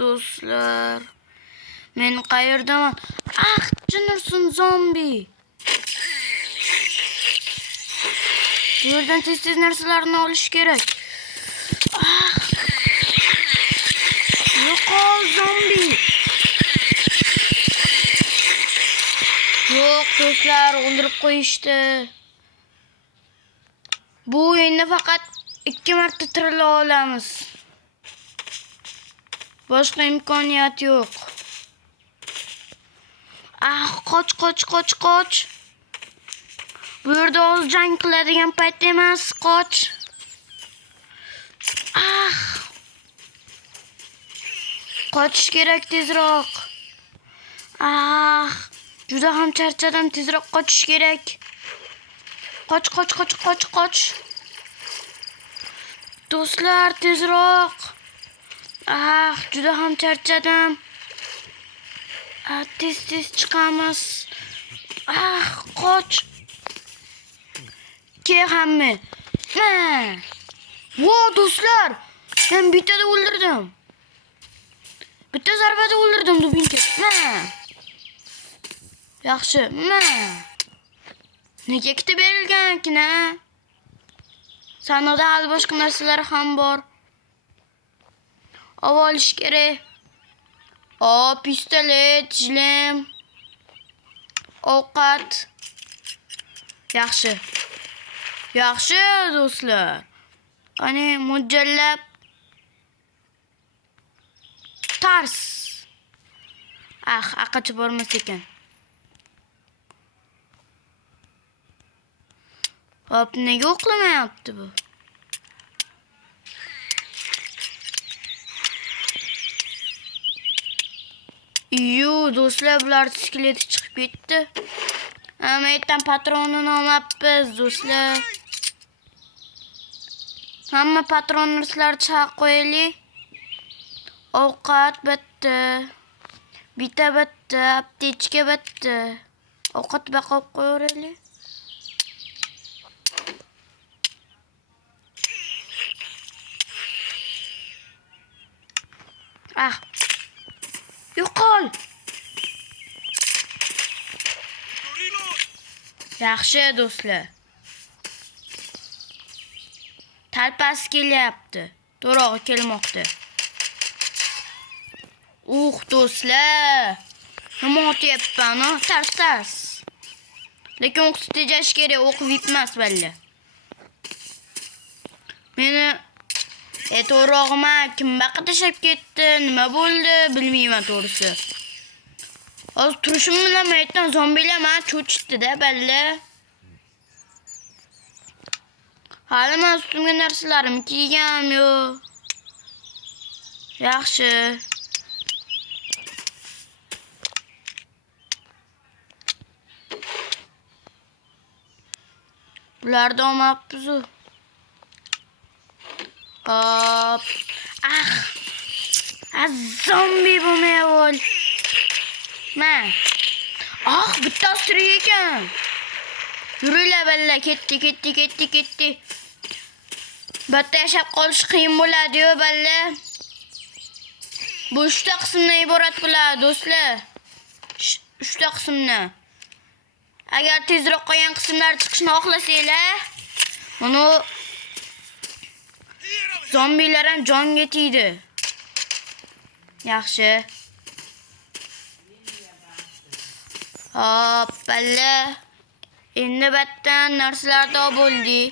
do'stlar. Men qayerdaman? Ah, jinursin zombi. Bu yerdan tez narsalarni olish kerak. Ah. Yo'qol zombi. Yo'q do'stlar, o'ldirib qo'yishdi. Bu o'yinda faqat 2 marta tirila olamiz. Boshqa imkoniyat yo'q. Ah, qoch. Bu yerda o'z jang qiladigan payt emas, qoch. Ah. Qochish kerak tezroq. Ah, juda ham charchadim, tezroq qochish kerak. Qoch. Do'stlar, tezroq. Ah, juda ham charchadim. Tez chiqamiz. Ah, qoch. Ke hamma. Vo, do'stlar, men bittada o'ldirdim. Bitta zarbada o'ldirdim dubinka. Yaxshi. Nega ikkita berilgan ekan? Sanoqda hali boshqa narsalar ham bor. Olish kerak. Pistolet, jilem, ovqat. Yaxshi do'stlar. Qani mo'ljallab. Tars. Aqacha bormas ekan. Hop, nega o'qlamayapti bu? Do'stlar, bular skeleti chiqib ketdi. Aytdan patronini olmabmiz do'stlar. Hamma patronlarni chaqib qo'yaylik. Ovqat bitta. Bitta, aptechka bitta. Ovqat baqib qo'yaylik. Yo'qol. Yaxshi do'stlar. Talpas kelyapti. To'rog'i kelmoqda. Do'stlar. Nima otyapman, tars. Lekin o'qni tejash kerak, o'q bitmas balla. Meni to'rog'ima kim baqa tashab ketdi? Nima bo'ldi? Bilmayman to'g'risi. Hozir turishim bilan aytdan zombilar meni cho'chitdi-da balla. Hali men ustimga narsalarim kiyganim yo'q. Yaxshi. Bularda olmabmiz. Hop. Zombi bo'lmay ol. Bittasi tirik ekan. Yuringlar balla, ketdi. Bitta yashab qolish qiyin bo'ladi-yu balla. Bu 3 ta qismdan iborat bo'ladi do'stlar. 3 ta qismdan. Agar tezroq qolgan qismlar chiqishni xohlasanglar, buni zombilar ham jonga tegdi. Yaxshi. Hop, balla. Endi battan narsalarda bo'ldi.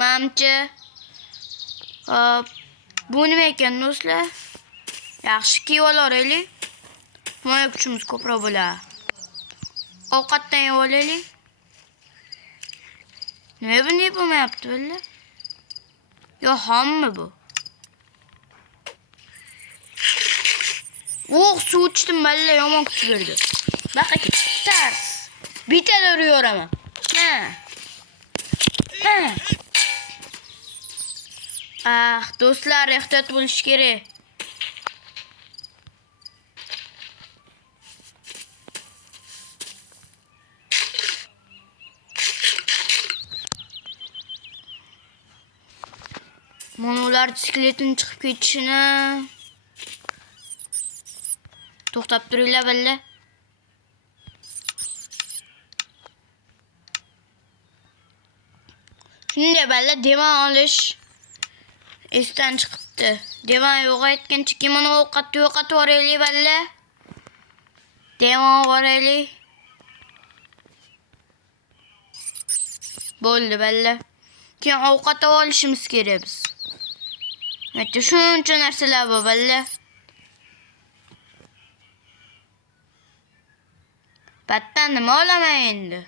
Mamchi. Hop. Bu nima ekan do'stlar? Yaxshi kiyib olaylik. Himoya kuchimiz ko'proq bo'ladi. Ovqatdan yeb olaylik. Nima bunday bo'lmayapti balla? Hamma bu. Suv ichdim balla, yomon kuch berdi. Baqa tars. Bitada urayveraman. Do'stlar, ehtiyot bo'lish kerak. Mana ular bisikletini chiqib ketishini. To'xtab turinglar balla. Shunday balla divan olish esdan chiqibdi. Divan yo'qotgancha kimani yo'qotib yuboraylik balla. Divan yuboraylik. Bo'ldi balla. Keyin ovqat olishimiz kerak biz. Mana shuncha narsalar bor balla. Battan nima olaman endi?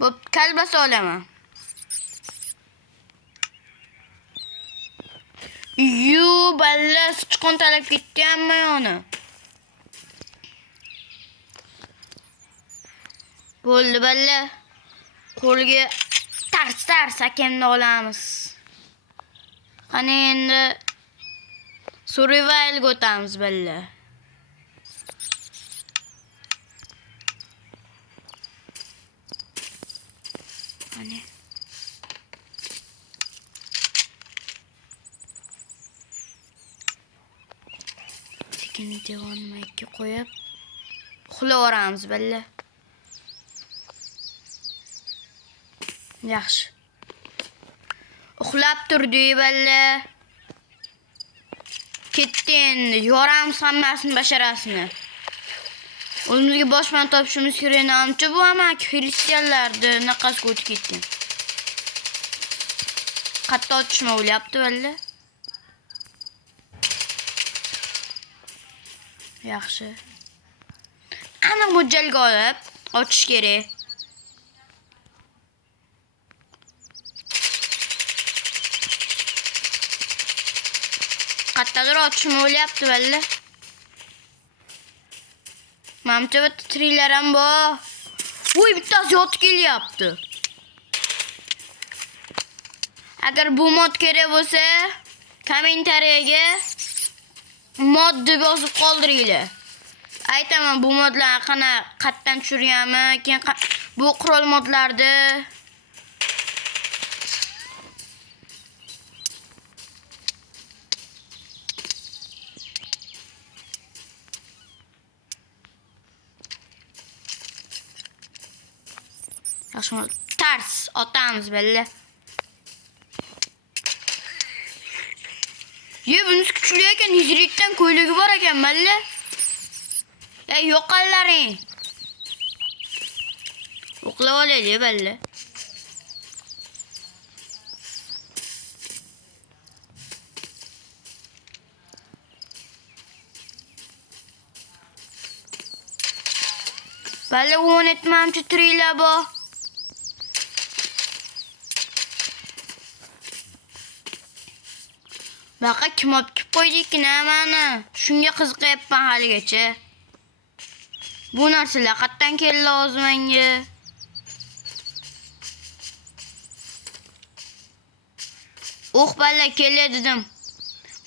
Bu kalbasa olaman. Balla sichqon talab ketganmi ona? Bo'ldi balla. Qo'lga tars akamni olamiz. Qani endi survivalga o'tamiz balla. Qani sekin devonni ikki qo'yib uxlayveramiz balla. Yaxshi. Uxlab turdi balla. Ketdi endi. Yoramiz hammasini basharasini. O'zimizga boshpana topishimiz kerak. Namcha bu ham xristianlarni naqasga o'tib ketgan. Qatta otishma o'lyapti balla. Yaxshi. Aniq mo'ljalga olib ochish kerak. Qattadir otishma o'lyapti balla. Mamcha bitta triler ham bor. Voy, bittasi yotib kelyapti. Agar bu mod kerak bo'lsa, kommentariyaga mod deb yozib qoldiringlar. Aytaman bu modlarni qanaqa qatdan tushirganmi, keyin bu qurol modlarni Yaxshi, tars otamiz balla. Bunisi kuchli ekan, hijrikdan ko'ylagi bor ekan balla. Yo'qallaring. Uxlab olaylik balla. Balla o'n etmamchi triler bor. Baqa kim olib kelib qo'ydikki mani? Shunga qiziqyapman haligacha. Bu narsalar qayerdan keldi o'zi menga? Balla keldi dedim.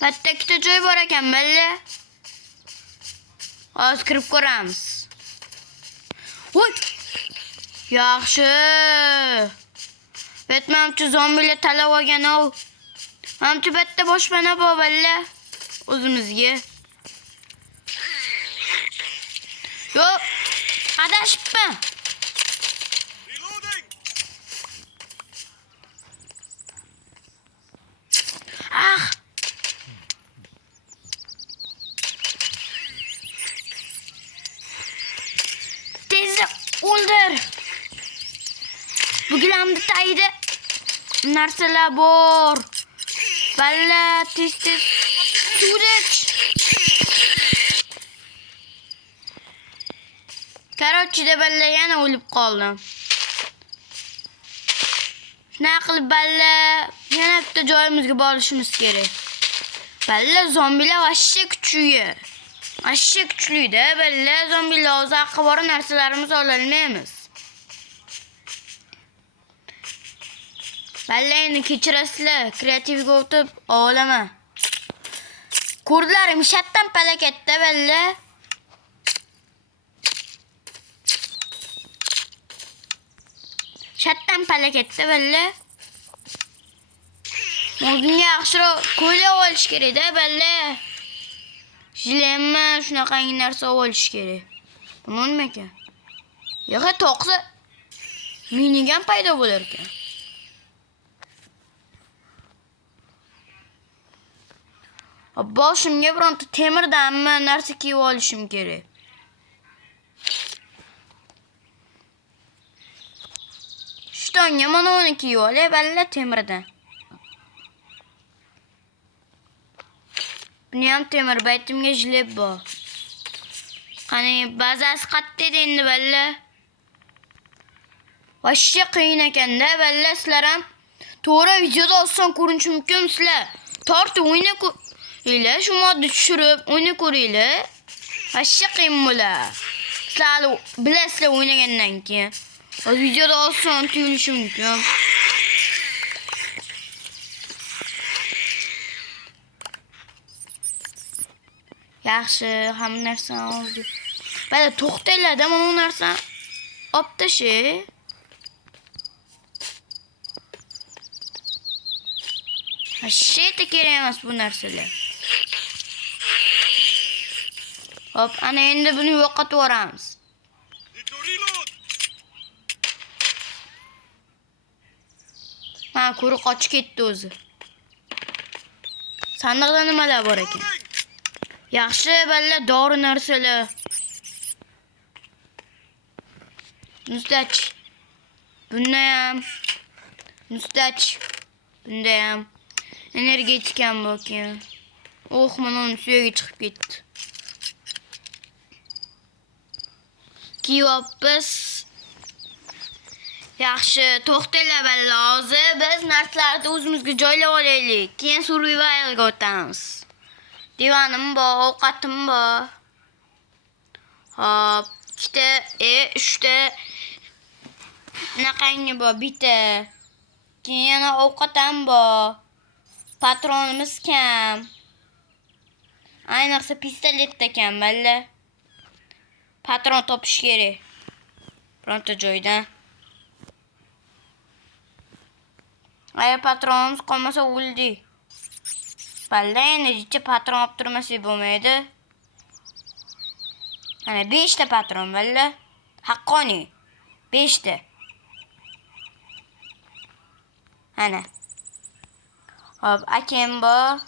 Bitta ikkita joy bor ekan balla. Hozir kirib ko'ramiz. Voy! Yaxshi. Betmamchi zombilar talab olgan o. Mamchi bitta boshpana bor balla. O'zimizga. Yo'q. Adashibman. Tezda o'ldir. Bu gilamda tayida narsalar bor. Balla tez suvda ich. Karochida balla yana o'lib qoldim. Shunaqa qilib balla yana bitta joyimizga borishimiz kerak. Balla zombilar vashsha kuchli. Vashsha kuchli-da balla. Zombilar o'zi aqli bor narsalarimizni ololmaymiz. Balla endi kechirasizlar, kreativga o'tib olaman. Ko'rdilarim shatdan palakatda balla. Shatdan pala ketdi balla. O'zingga yaxshiroq ko'ylak olish kerak-da balla. Jilemma shunaqangi narsa olish kerak. Bu nima ekan? Yo'q, to'qsa minigan paydo bo'lar ekan. Boshimga bironta temirdanmi narsa kiyib olishim kerak. Shtonga mana uni kiyib olay, balla temirdan. Buni ham temir, baytimga jileb bor. Qani bazasi qatta edi endi balla. Vashcha qiyin ekan-da balla, sizlar ham to'g'ri videoda oson ko'rinishi mumkin sizlar. Tortib o'yna ko'ringlar, shu modni tushirib o'yna ko'ringlar. Vashcha qiyin bo'lar. Sizlar bilasizlar o'ynagandan keyin. O videoda oson tuyulishi mumkin. Yaxshi, hamma narsani oldi. Bala to'xtanglar-da, mana bu narsani olib tashay. Shayta kerak emas bu narsalar. Hop, ana endi buni yo'qotib yuboramiz. Ha, ko'ri qochib ketdi o'zi. Sandiqda nimalar bor ekan? Yaxshi balla, dori narsalar. Mustach. Bunda ham. Mustach. Bunda ham. Energetik ham bor ekan. Mana uni suyagi chiqib ketdi. Kiyopmiz. Yaxshi, to'xtanglar balla, hozir biz narsalarni o'zimizga joylab olaylik. Keyin survivalga o'tamiz. Divonim bor, ovqatim bor. Hop, 3 ta naqangi bor, bitta. Keyin yana ovqat ham bor. Patronimiz kam. Ayniqsa pistoletda kam balla. Patron topish kerak. Bironta joydan. Agar patronimiz qolmasa o'ldi. Balla, endi jicha patron olib turmasak bo'lmaydi. Ana 5 ta patron balla. Haqqoniy. 5 ta. Ana. Hop, akam bor.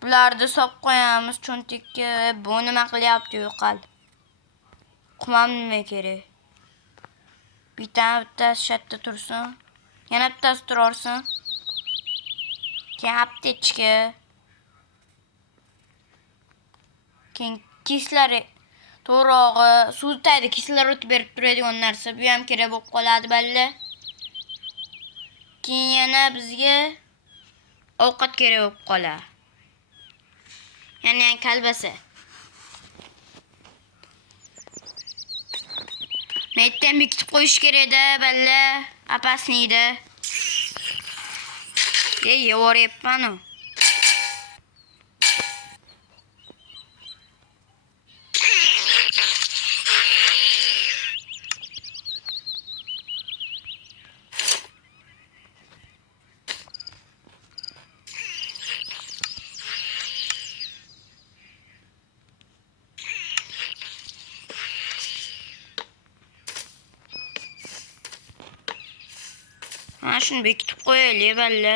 Bularni solib qo'yamiz cho'ntakka. Bu nima qilyapti yo'qal. Qumam nima kerak? Bitta shatda tursin. Yana bittasi turarsin. Keyin aptechka. Keyin kislorod, to'rog'i, suvdagi kislorod berib turadigan narsa, bu ham kerak bo'lib qoladi balla. Keyin yana bizga ovqat kerak bo'lib qoladi. Yana kalbasa. Metdan bekitib qo'yish kerak-da balla, apasniydi. Yevoryapman-ku. Shuni bekitib qo'yaylik balla.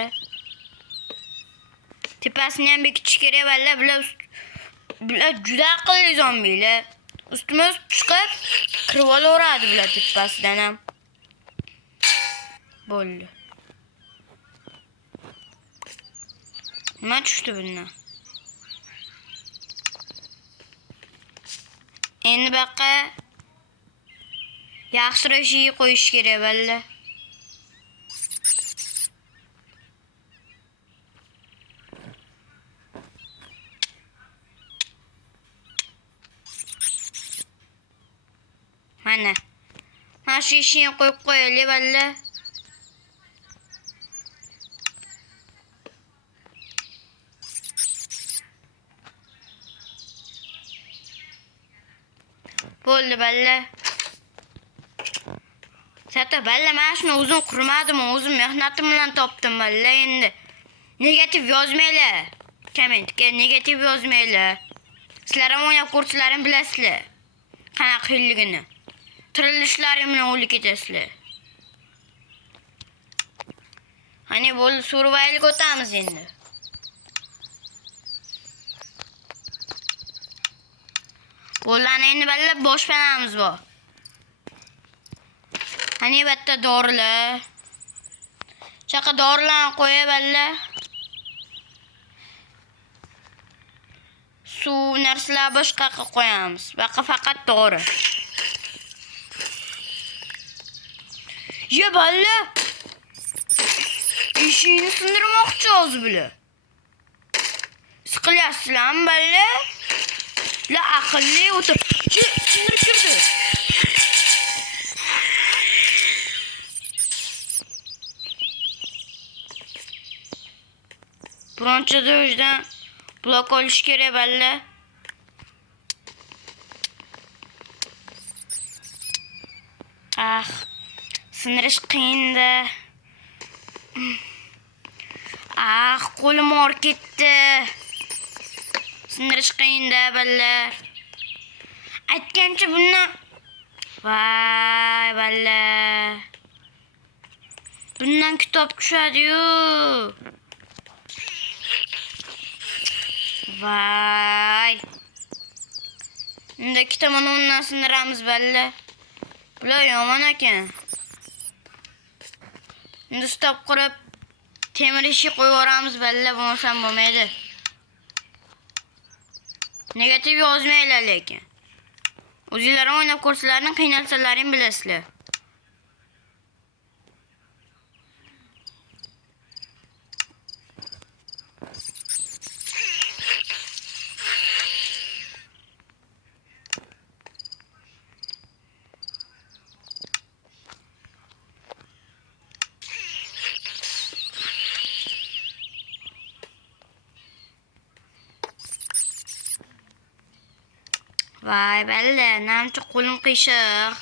Tepasini ham bekitish kerak balla. Bular juda aqlli zombilar. Ustimiz chiqib kirib olaveradi bular tepasidan ham. Bo'ldi. Nima tushdi bundan? Endi baqa yaxshiroq ish qo'yish kerak balla. Mana shu ishni qo'yib qo'yaylik balla. Bo'ldi balla. Sata balla men shuni o'zim qurmadim, o'zim mehnatim bilan topdim balla endi. Negativ yozmaylar. Kommentga negativ yozmaylar. Sizlar ham o'ynab ko'rsalarim bilasizlar. Qanaqa qiyinligini. Tirilishlarim bilan o'lib ketasizlar. Hani bo'ldi, survivalga o'tamiz endi. Bo'lani endi balla boshpanamiz bor. Hani bitta dorilar. Chaqa dorilarni qo'yib balla. Suv narsalar boshqa qo'yamiz. Baqa faqat dori. Ye balla. İşini sindirmoqchi o'zi bular. Siqilyapsizlarmi balla? La aqlli o'tir. Sindirib kirdi. Bironchada o'zidan blok olish kerak balla. Sindirish qiyin-da. Qo'lim og'rib ketdi. Sindirish qiyin-da ballar. Aytgancha bundan voy ballar. Bundan kitob tushadi-yu. Voy. Endi ikkita mana undan sindiramiz balla. Bular yomon ekan. Endi stop qurib temir eshik qo'yib yuboramiz balla, bo'lmasam bo'lmaydi. Negativ yozmaylar lekin. O'zingizlar o'ynab ko'rsalaring, qiynalsalaring bilasizlar. Voy balla, namchi qo'lim qiyshiq.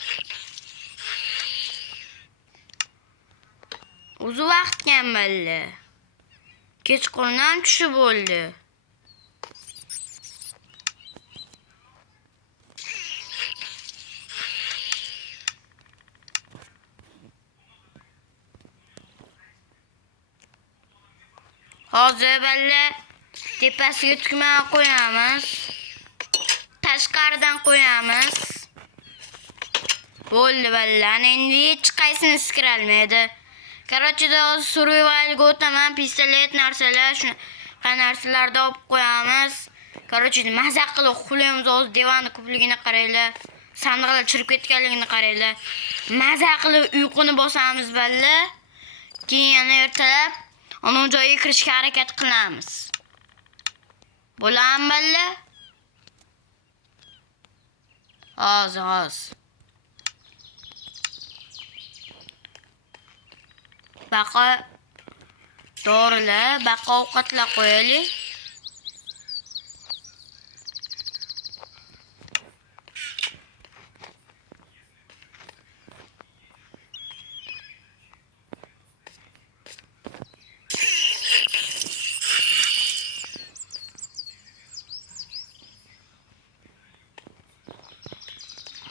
O'zi vaqt kam balla. Kechqurun tushib bo'ldi. Hozir balla tepasiga tugma qo'yamiz. Tashqaridan qo'yamiz. Bo'ldi balla. Endi hech qaysini sikirolmaydi. Qarochida survivalga o'taman. Pistolet narsalar, shunaqa narsalarni olib qo'yamiz. Qarochida mazza qilib xulamiz, o'z divonni ko'pligini qaranglar. Sandiqlar chirib ketganligini qaranglar. Mazza qilib uyquni bosamiz balla. Keyin yana ertalab ona joyiga kirishga harakat qilamiz. Bo'ladimi balla? Oz. Baqa dorilar, baqa ovqatlar qo'yaylik.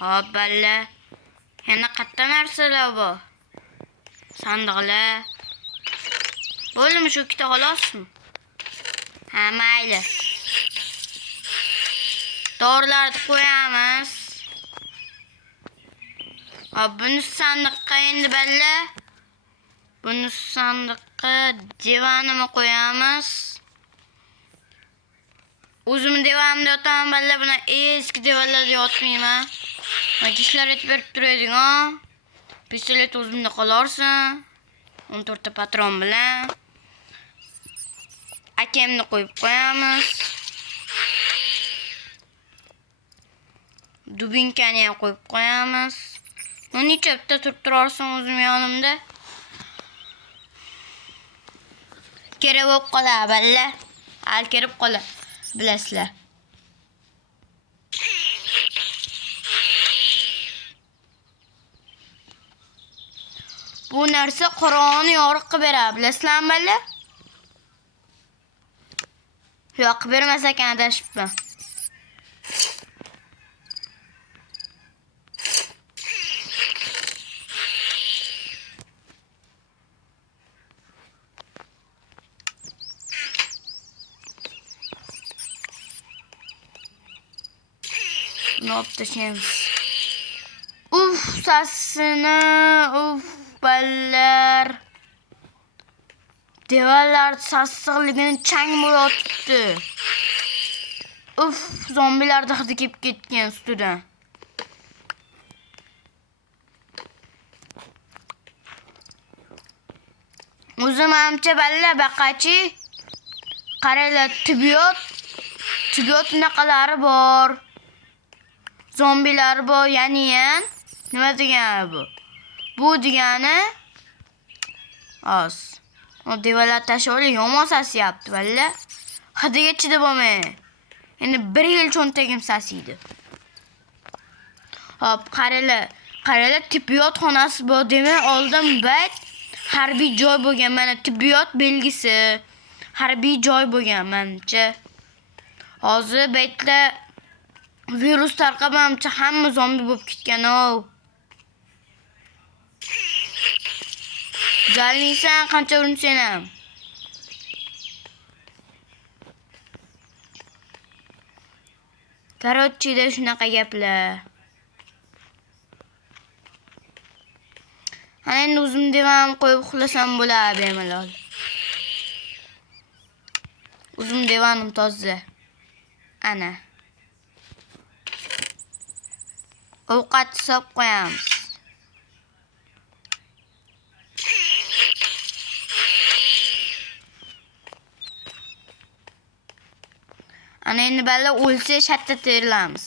Hop balla. Yana qatta narsalar bor. Sandiqlar. Bo'ldimi shu ikkita xolosmi? Ha, mayli. Dorilarni qo'yamiz. Hop, buni sandiqqa endi balla. Buni sandiqqa divonimni qo'yamiz. O'zim divonimda yotaman balla, buni eski divonlarda yotmayman. Ishlar etib berib turadigan-a. Pistolet o'zimda qolarsin. 14 ta patron bilan. Akamni qo'yib qo'yamiz. Dubinkani ham qo'yib qo'yamiz. Uni chapda turib turarsan o'zim yonimda. Kerak bo'lib qoladi balla. Al kelib qoladi. Bilasizlar. Bu narsa qorong'ini yorug' qilib beradi, bilasizlarmi balla? Yo'q, qilib bermas ekan, adashibman. Ne yaptı şimdi? Uf sasını, uf ballar. Devorlar sassiqligini chang bo'yotibdi. Uf, zombilar hidi kelib ketgan ustidan. O'zim amcha balla baqachi. Qaranglar, tibbiyot naqalari bor. Zombilar bor, ya'ni nima degani bu? Bu degani os. O devorlar tasholi yomon sasyapti valla. Hidiga chidab bo'lmay. Endi 1 yil cho'ntagim sasiydi. Hop, qaranglar, tibbiyot xonasi bor demay oldin bayt harbiy joy bo'lgan. Mana tibbiyot belgisi. Harbiy joy bo'lgan menimcha. Hozir baytda virus tarqabancha hamma zombi bo'lib ketgan-o. Zalniysan qancha urinsan ham. Korotchida shunaqa gaplar. Ana endi o'zim devam qo'yib uxlasam bo'ladi bemalol. O'zim devanim toza. Ana. Ovqat hisob qo'yamiz. Ana endi balla o'lsa shatta terlamiz.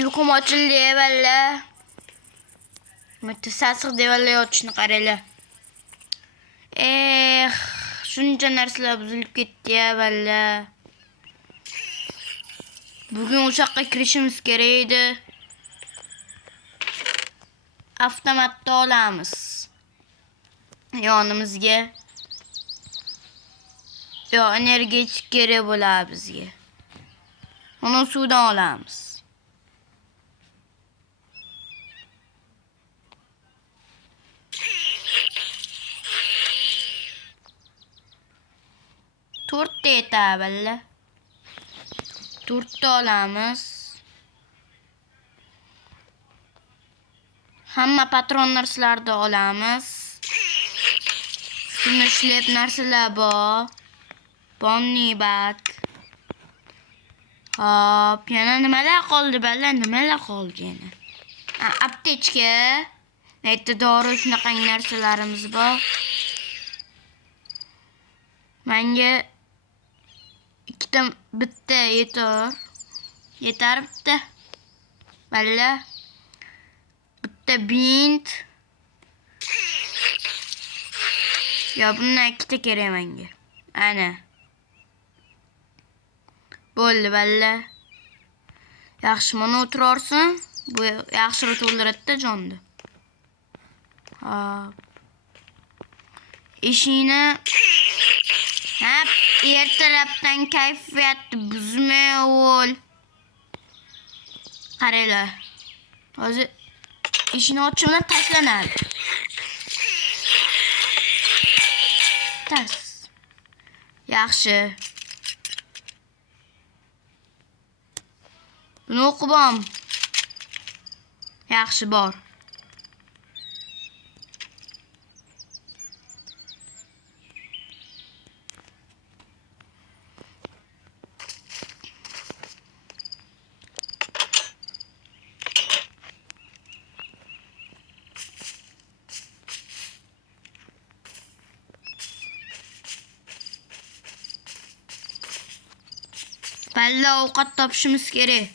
Uyqum ochildi balla. Mutassassiq devorlar yotishni qaranglar. Shuncha narsalar buzilib ketdi-ya balla. Bugun o'shoqqa kirishimiz kerak edi. Avtomatda olamiz. Yonimizga. Yo, energetik kerak bo'ladi bizga. Uni suvdan olamiz. To'rtta yetadi balla. To'rtta olamiz. Hamma patron narsalarni olamiz. Shuni ishlab narsalar bor. Bonni bak. Hop, yana nimalar qoldi balla? Nimalar qoldi yana? Aptechka. Naytda dori shunaqa narsalarimiz bor. Menga bitta yetar bitta. Balla. Bitta bint. Ya bundan ikkita kerak menga. Ana. Bo'ldi balla. Yaxshi, mana o'tirarsan. Bu yaxshiroq to'ldiradi-da jonni. Hop. Ishini ertalabdan kayfiyatni buzmay ol. Qaranglar. Hozir ishini ochimdan tashlanadi. Tas. Yaxshi. Buni o'qibam. Yaxshi bor. Balla ovqat topishimiz kerak.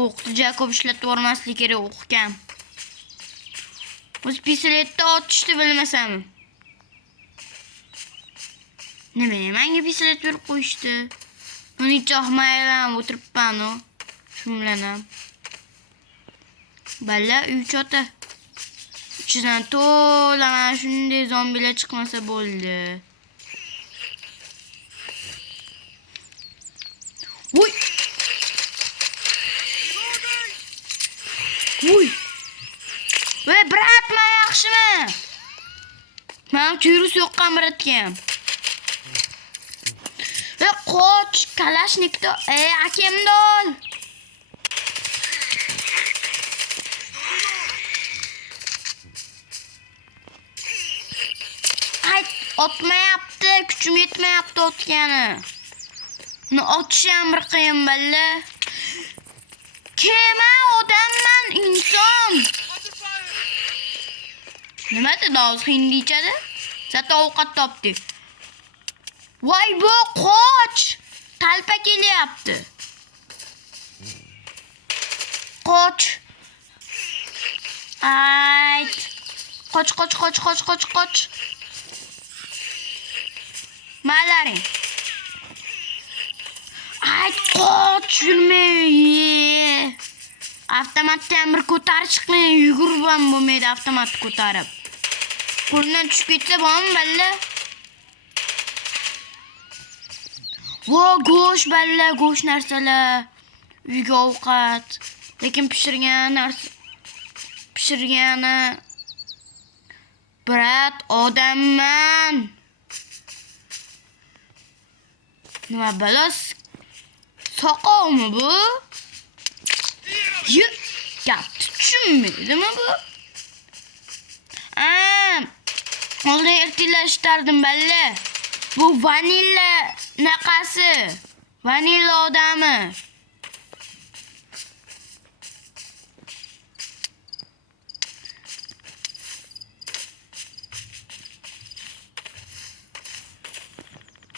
O'qituvchi ko'p ishlatib o'rmaslik kerak, o'qikam. O'z pistoletda otishni bilmasam. Nima, menga pistolet berib qo'yishdi. Buni hech yoqmayman, o'tiribman u. Shumlanam. Balla uy chota. Ichidan to'la mana shunday zombilar chiqmasa bo'ldi. Voy! Voy! Voy, brat, men yaxshimi? Men virus yo'qqa biratgan. Qoch, Kalashnikov. Akimni ol. Ay, otmayapti, kuchim yetmayapti otgani. Uni otish ham bir qiyin balla. Kema odamman, inson. Nima dedi o'zi hindiychada? Zato ovqat topdik. Voy bu qoch! Talpa kelyapti. Qoch. Ayt. Qoch. Malaring. Ayt, qoch, yurmay. Avtomatdan bir ko'tarib chiqmay, yugurib bo'lmaydi avtomatni ko'tarib. Qo'ldan tushib ketsa bo'lmi balla? Vo, go'sht balla, go'sht narsalar. Uyga ovqat. Lekin pishirgani brat, odamman. Nima balos? Soqovmi bu? Gapni tushunmaydimi bu? Oldin ertalashtardim balla. Bu vanilla naqasi? Vanilla odami.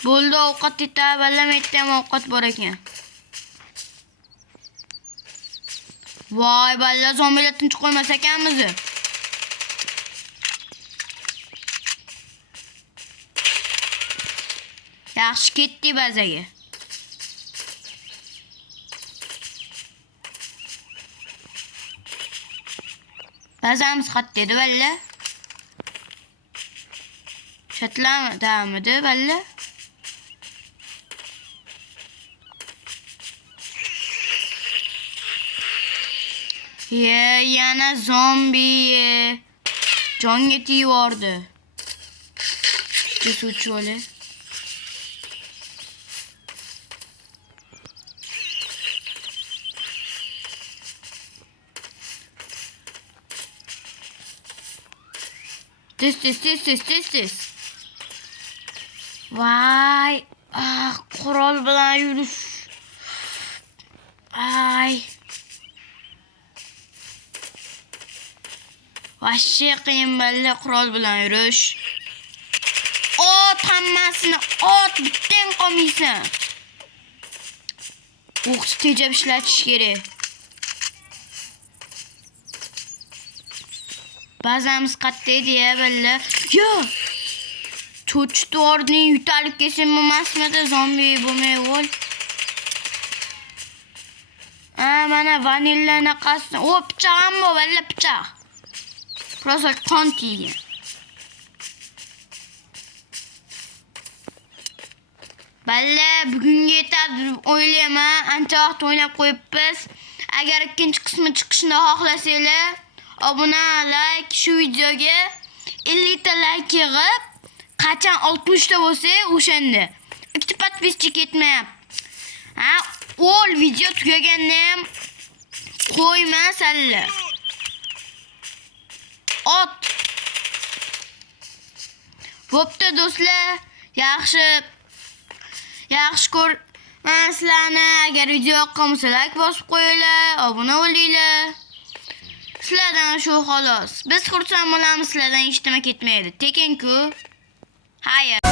Bo'ldi, ovqat yetar, balla metdan ovqat bor ekan. Voy balla, zombilar tinch qo'ymas ekanmiz. Yaxshi ketdi bazaga. Bazamiz qat dedi balla. Shatlami damidi balla. Yana zombi. Jonga tegyordi. Suvcholi. Tis. Vay, qurol bilan yurish. Ay. Vashshi qiyin balla qurol bilan yurish. Ot hammasini ot, bittan qolmaysan. O'qni tejab ishlatish kerak. Bazamiz qatta edi-ya balla. Yo! Cho'chdi ording yutalib kelsin bo'lmasmidi, zombi bo'lmay ol. Mana vanilla naqasini. O, pichog'im bor balla, pichoq. Просто qon tiygan. Balla, bugunga yetadi deb o'ylayman. Ancha vaqt o'ynab qo'yibmiz. Agar ikkinchi qismi chiqishini xohlasanglar, obuna, like, shu videoga 50 ta like yig'ib, qachon 60 ta bo'lsa, o'shanda. Ikkita podpischik ketmayapti. Ol video tugaganda ham qo'yma salla. Ot. Bo'pti do'stlar, yaxshi ko'rmasizlarni. Agar video yoqqan bo'lsa like bosib qo'yinglar, obuna bo'linglar. Sizlardan shu xolos. Biz xursand bo'lamiz, sizlardan hech nima ketmaydi. Tekin-ku. Hayır.